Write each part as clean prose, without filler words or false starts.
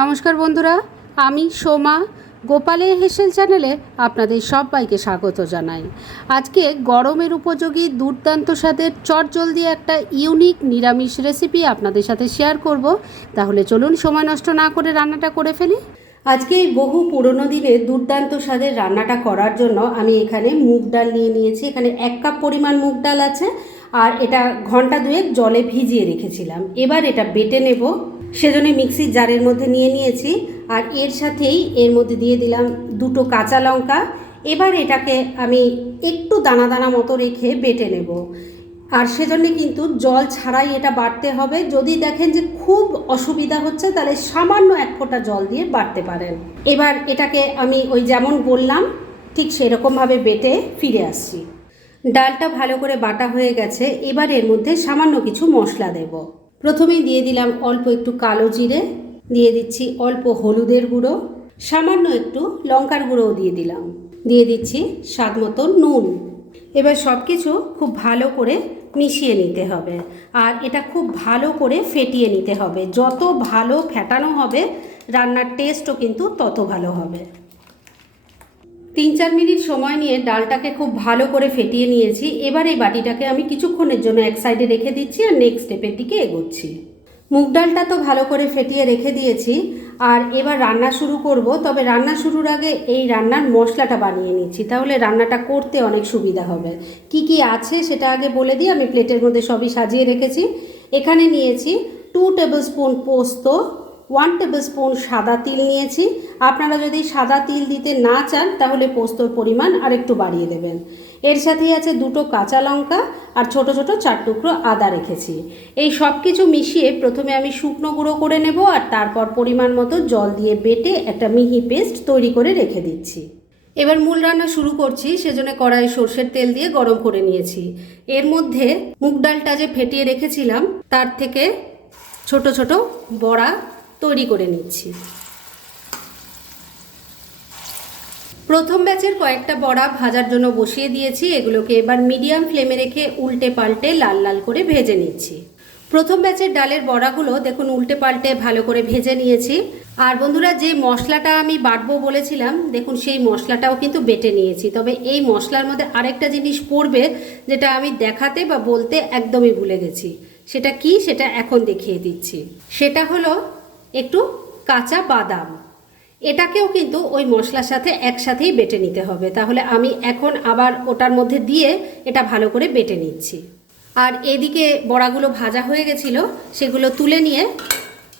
নমস্কার বন্ধুরা, আমি সোমা গোপালের হেসেল চ্যানেলে আপনাদের সবাইকে স্বাগত জানাই। আজকে গরমের উপযোগী দুর্দান্ত স্বাদের চটজলদি একটা ইউনিক নিরামিষ রেসিপি আপনাদের সাথে শেয়ার করব। তাহলে চলুন সময় নষ্ট না করে রান্নাটা করে ফেলি। আজকে এই বহু পুরনো দিনের দুর্দান্ত স্বাদের রান্নাটা করার জন্য আমি এখানে মুগ ডাল নিয়ে নিয়েছি। এখানে 1 কাপ পরিমাণ মুগ ডাল আছে আর এটা ঘন্টা দুয়েক জলে ভিজিয়ে রেখেছিলাম। এবার এটা বেটে নেব, সেজন্য মিক্সির জারের মধ্যে নিয়ে নিয়েছি। আর এর সাথেই এর মধ্যে দিয়ে দিলাম 2টো কাঁচা লঙ্কা। এবার এটাকে আমি একটু দানা দানা মতো রেখে বেটে নেব। আর সেজন্য কিন্তু জল ছাড়াই এটা বাটতে হবে। যদি দেখেন যে খুব অসুবিধা হচ্ছে তাহলে সামান্য 1 ফোঁটা জল দিয়ে বাটতে পারেন। এবার এটাকে আমি ওই যেমন বললাম ঠিক সেরকমভাবে বেটে ফিরে আসছি। ডালটা ভালো করে বাটা হয়ে গেছে। এবার এর মধ্যে সামান্য কিছু মশলা দেব। প্রথমেই দিয়ে দিলাম অল্প একটু কালো জিরে, দিয়ে দিচ্ছি অল্প হলুদের গুঁড়ো, সামান্য একটু লঙ্কার গুঁড়োও দিয়ে দিলাম, দিয়ে দিচ্ছি স্বাদ মতো নুন। এবার সব কিছু খুব ভালো করে মিশিয়ে নিতে হবে আর এটা খুব ভালো করে ফেটিয়ে নিতে হবে। যত ভালো ফেটানো হবে রান্নার টেস্টও কিন্তু তত ভালো হবে। 3-4 মিনিট সময় নিয়ে ডালটাকে খুব ভালো করে ফেটিয়ে নিয়েছি। এবার এই বাটিটাকে আমি কিছুক্ষণের জন্য এক সাইডে রেখে দিচ্ছি আর নেক্সট স্টেপের দিকে এগোচ্ছি। মুগ ডালটা তো ভালো করে ফেটিয়ে রেখে দিয়েছি আর এবার রান্না শুরু করব। তবে রান্না শুরুর আগে এই রান্নার মশলাটা বানিয়ে নিচ্ছি, তাহলে রান্নাটা করতে অনেক সুবিধা হবে। কি কি আছে সেটা আগে বলে দিই। আমি প্লেটের মধ্যে সবই সাজিয়ে রেখেছি। এখানে নিয়েছি 2 টেবিল স্পুন পোস্ত, 1 টেবিল স্পুন সাদা তিল নিয়েছি। আপনারা যদি সাদা তিল দিতে না চান তাহলে পোস্তর পরিমাণ আরেকটু বাড়িয়ে দেবেন। এর সাথেই আছে 2টো কাঁচা লঙ্কা আর ছোট ছোট 4 টুকরো আদা রেখেছি। এই সব কিছু মিশিয়ে প্রথমে আমি শুকনো গুঁড়ো করে নেব আর তারপর পরিমাণ মতো জল দিয়ে বেটে একটা মিহি পেস্ট তৈরি করে রেখে দিচ্ছি। এবার মূল রান্না শুরু করছি, সেজন্য কড়াই সর্ষের তেল দিয়ে গরম করে নিয়েছি। এর মধ্যে মুগ ডালটা যে ফেটিয়ে রেখেছিলাম তার থেকে ছোট ছোট বড়া তৈরি করে নিচ্ছি। প্রথম ব্যাচের কয়েকটা বড়া ভাজার জন্য বসিয়ে দিয়েছি। এগুলোকে এবার মিডিয়াম ফ্লেমে রেখে উল্টে পাল্টে লাল লাল করে ভেজে নিচ্ছি। প্রথম ব্যাচের ডালের বড়াগুলো দেখুন উল্টে পাল্টে ভালো করে ভেজে নিয়েছি। আর বন্ধুরা, যে মশলাটা আমি বাটবো বলেছিলাম দেখুন সেই মশলাটাও কিন্তু বেটে নিয়েছি। তবে এই মশলার মধ্যে আরেকটা জিনিস পড়বে যেটা আমি দেখাতে বা বলতে একদমই ভুলে গেছি। সেটা কি সেটা এখন দেখিয়ে দিচ্ছি। সেটা হলো একটু কাঁচা বাদাম। এটাকেও কিন্তু ওই মশলার সাথে একসাথেই বেটে নিতে হবে। তাহলে আমি এখন আবার ওটার মধ্যে দিয়ে এটা ভালো করে বেটে নিচ্ছি। আর এদিকে বড়াগুলো ভাজা হয়ে গেছিল, সেগুলো তুলে নিয়ে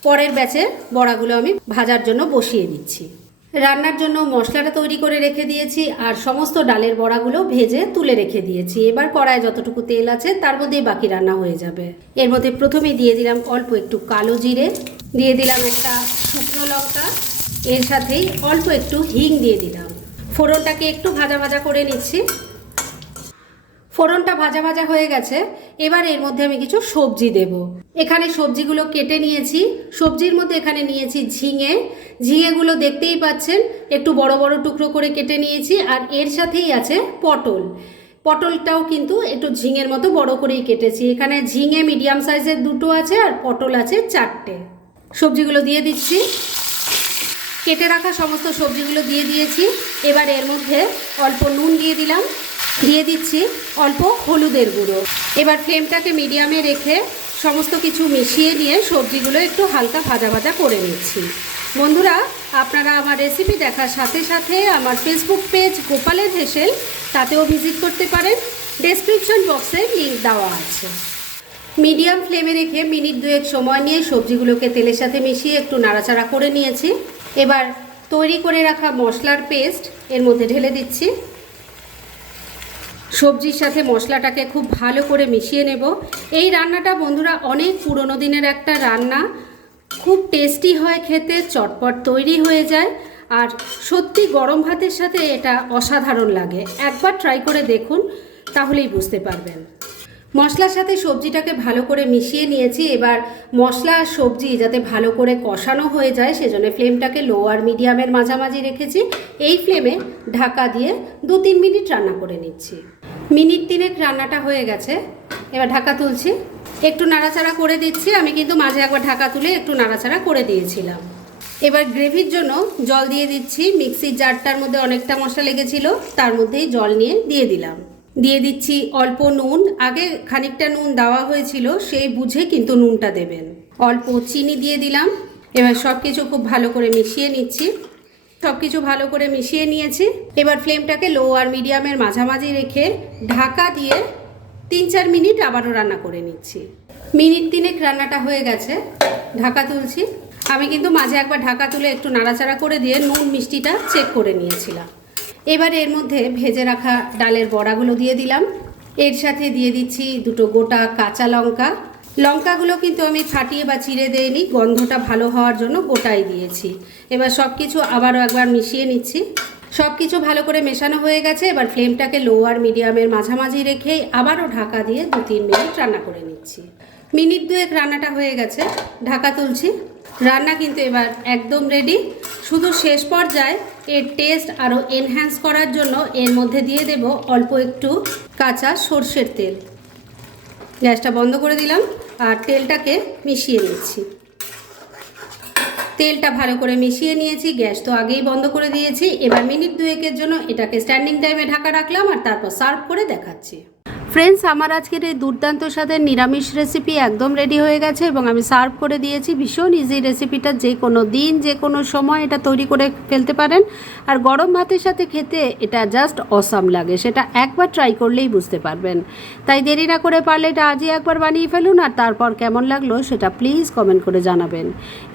পরের ব্যাচের বড়াগুলো আমি ভাজার জন্য বসিয়ে দিচ্ছি। রান্নার জন্য মশলাটা তৈরি করে রেখে দিয়েছি আর সমস্ত ডালের বড়াগুলো ভেজে তুলে রেখে দিয়েছি। এবার কড়ায় যতটুকু তেল আছে তার মধ্যেই বাকি রান্না হয়ে যাবে। এর মধ্যে প্রথমেই দিয়ে দিলাম অল্প একটু কালো জিরে, দিয়ে দিলাম একটা শুকনো লঙ্কা, এর সাথেই অল্প একটু হিং দিয়ে দিলাম। ফোড়নটাকে একটু ভাজা ভাজা করে নিচ্ছি। ফোড়নটা ভাজা ভাজা হয়ে গেছে। এবার এর মধ্যে আমি কিছু সবজি দেব। এখানে সবজিগুলো কেটে নিয়েছি। সবজির মধ্যে এখানে নিয়েছি ঝিঙে। ঝিঙেগুলো দেখতেই পাচ্ছেন একটু বড় বড় টুকরো করে কেটে নিয়েছি। আর এর সাথেই আছে পটল। পটলটাও কিন্তু একটু ঝিঙের মতো বড় করেই কেটেছি। এখানে ঝিঙে মিডিয়াম সাইজের 2টো আছে আর পটল আছে 4টে। সবজিগুলো দিয়ে দিচ্ছি। কেটে রাখা সমস্ত সবজিগুলো দিয়ে দিয়েছি। এবার এর মধ্যে অল্প নুন দিয়ে দিলাম, দিয়ে দিচ্ছি অল্প হলুদের গুঁড়ো। এবার ফ্লেমটাকে মিডিয়ামে রেখে সমস্ত কিছু মিশিয়ে নিয়ে সবজিগুলো একটু হালকা ভাজা ভাজা করে নিচ্ছি। বন্ধুরা, আপনারা আমার রেসিপি দেখার সাথে সাথে আমার ফেসবুক পেজ গোপালের হেসেল তাতেও ভিজিট করতে পারেন। ডেসক্রিপশন বক্সে লিঙ্ক দেওয়া আছে। মিডিয়াম ফ্লেমে রেখে মিনিট 2 সময় নিয়ে সবজিগুলোকে তেলের সাথে মিশিয়ে একটু নাড়াচাড়া করে নিয়েছি। এবার তৈরি করে রাখা মশলার পেস্ট এর মধ্যে ঢেলে দিচ্ছি। সবজির সাথে মশলাটাকে খুব ভালো করে মিশিয়ে নেব। এই রান্নাটা বন্ধুরা অনেক পুরনো দিনের একটা রান্না, খুব টেস্টি হয় খেতে, চটপট তৈরি হয়ে যায় আর সত্যি গরম ভাতের সাথে এটা অসাধারণ লাগে। একবার ট্রাই করে দেখুন, তাহলেই বুঝতে পারবেন। মশলার সাথে সবজিটাকে ভালো করে মিশিয়ে নিয়েছি। এবার মশলা আর সবজি যাতে ভালো করে কষানো হয়ে যায় সেজন্য ফ্লেমটাকে লো আর মিডিয়ামের মাঝামাঝি রেখেছি। এই ফ্লেমে ঢাকা দিয়ে 2-3 মিনিট রান্না করে নিচ্ছি। মিনিট 3 রান্নাটা হয়ে গেছে। এবার ঢাকা তুলছি, একটু নাড়াচাড়া করে দিচ্ছি। আমি কিন্তু মাঝে একবার ঢাকা তুলে একটু নাড়াচাড়া করে দিয়েছিলাম। এবার গ্রেভির জন্য জল দিয়ে দিচ্ছি। মিক্সির জারটার মধ্যে অনেকটা মশলা লেগেছিল, তার মধ্যেই জল নিয়ে দিয়ে দিলাম। দিয়ে দিচ্ছি অল্প নুন, আগে খানিকটা নুন দেওয়া হয়েছিল, সেই বুঝে কিন্তু নুনটা দেবেন। অল্প চিনি দিয়ে দিলাম। এবার সব কিছু খুব ভালো করে মিশিয়ে নিচ্ছি। সব কিছু ভালো করে মিশিয়ে নিয়েছি। এবার ফ্লেমটাকে লো আর মিডিয়ামের মাঝামাঝি রেখে ঢাকা দিয়ে 3-4 মিনিট আবারও রান্না করে নিচ্ছি। মিনিট 3 রান্নাটা হয়ে গেছে, ঢাকা তুলছি। আমি কিন্তু মাঝে একবার ঢাকা তুলে একটু নাড়াচাড়া করে দিয়ে নুন মিষ্টিটা চেক করে নিয়েছিলাম। এবার এর মধ্যে ভেজে রাখা ডালের বড়াগুলো দিয়ে দিলাম। এর সাথে দিয়ে দিচ্ছি 2 গোটা কাঁচা লঙ্কা। লঙ্কাগুলো কিন্তু আমি ফাটিয়ে বা চিড়ে দেইনি, গন্ধটা ভালো হওয়ার জন্য গোটাই দিয়েছি। এবার সব কিছু আবারও একবার মিশিয়ে নিচ্ছি। সব কিছু ভালো করে মেশানো হয়ে গেছে। এবার ফ্লেমটাকে লো আর মিডিয়ামের মাঝামাঝি রেখে আবারও ঢাকা দিয়ে 2-3 মিনিট রান্না করে নিচ্ছি। মিনিট 2 রান্নাটা হয়ে গেছে, ঢাকা তুলছি। রান্না কিন্তু এবার একদম রেডি। শুধু শেষ পর্যায়ে এর টেস্ট আরও এনহ্যান্স করার জন্য এর মধ্যে দিয়ে দেব অল্প একটু কাঁচা সর্ষের তেল। গ্যাসটা বন্ধ করে দিলাম আর তেলটাকে মিশিয়ে নিচ্ছি। তেলটা ভালো করে মিশিয়ে নিয়েছি, গ্যাস তো আগেই বন্ধ করে দিয়েছি। এবার মিনিট 2 জন্য এটাকে স্ট্যান্ডিং টাইমে ঢাকা রাখলাম আর তারপর সার্ভ করে দেখাচ্ছি। ফ্রেন্ডস, আমার আজকের এই দুর্দান্ত স্বাদের নিরামিষ রেসিপি একদম রেডি হয়ে গেছে এবং আমি সার্ভ করে দিয়েছি। ভীষণ ইজি রেসিপিটা, যে কোনো দিন যে কোনো সময় এটা তৈরি করে ফেলতে পারেন। আর গরম ভাতের সাথে খেতে এটা জাস্ট অসাম লাগে, সেটা একবার ট্রাই করলেই বুঝতে পারবেন। তাই দেরি না করে পারলে এটা আজই একবার বানিয়ে ফেলুন আর তারপর কেমন লাগলো সেটা প্লিজ কমেন্ট করে জানাবেন।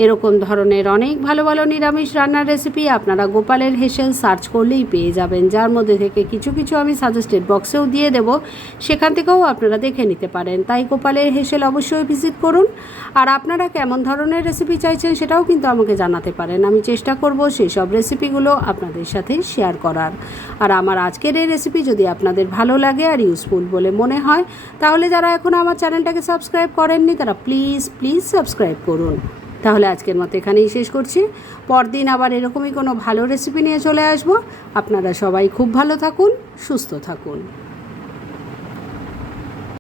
এরকম ধরনের অনেক ভালো ভালো নিরামিষ রান্নার রেসিপি আপনারা গোপালের হেসেল সার্চ করলেই পেয়ে যাবেন, যার মধ্যে থেকে কিছু কিছু আমি সাজেস্টেড বক্সেও দিয়ে দেবো, সেখান থেকেও আপনারা দেখে নিতে পারেন। তাই গোপালের হেসেল অবশ্যই ভিজিট করুন। আর আপনারা কেমন ধরনের রেসিপি চাইছেন সেটাও কিন্তু আমাকে জানাতে পারেন। আমি চেষ্টা করব সেই সব রেসিপিগুলো আপনাদের সাথে শেয়ার করার। আর আমার আজকের এই রেসিপি যদি আপনাদের ভালো লাগে আর ইউজফুল বলে মনে হয়, তাহলে যারা এখনও আমার চ্যানেলটাকে সাবস্ক্রাইব করেননি তারা প্লিজ সাবস্ক্রাইব করুন। তাহলে আজকের মতো এখানেই শেষ করছি। পরদিন আবার এরকমই কোনো ভালো রেসিপি নিয়ে চলে আসব। আপনারা সবাই খুব ভালো থাকুন, সুস্থ থাকুন।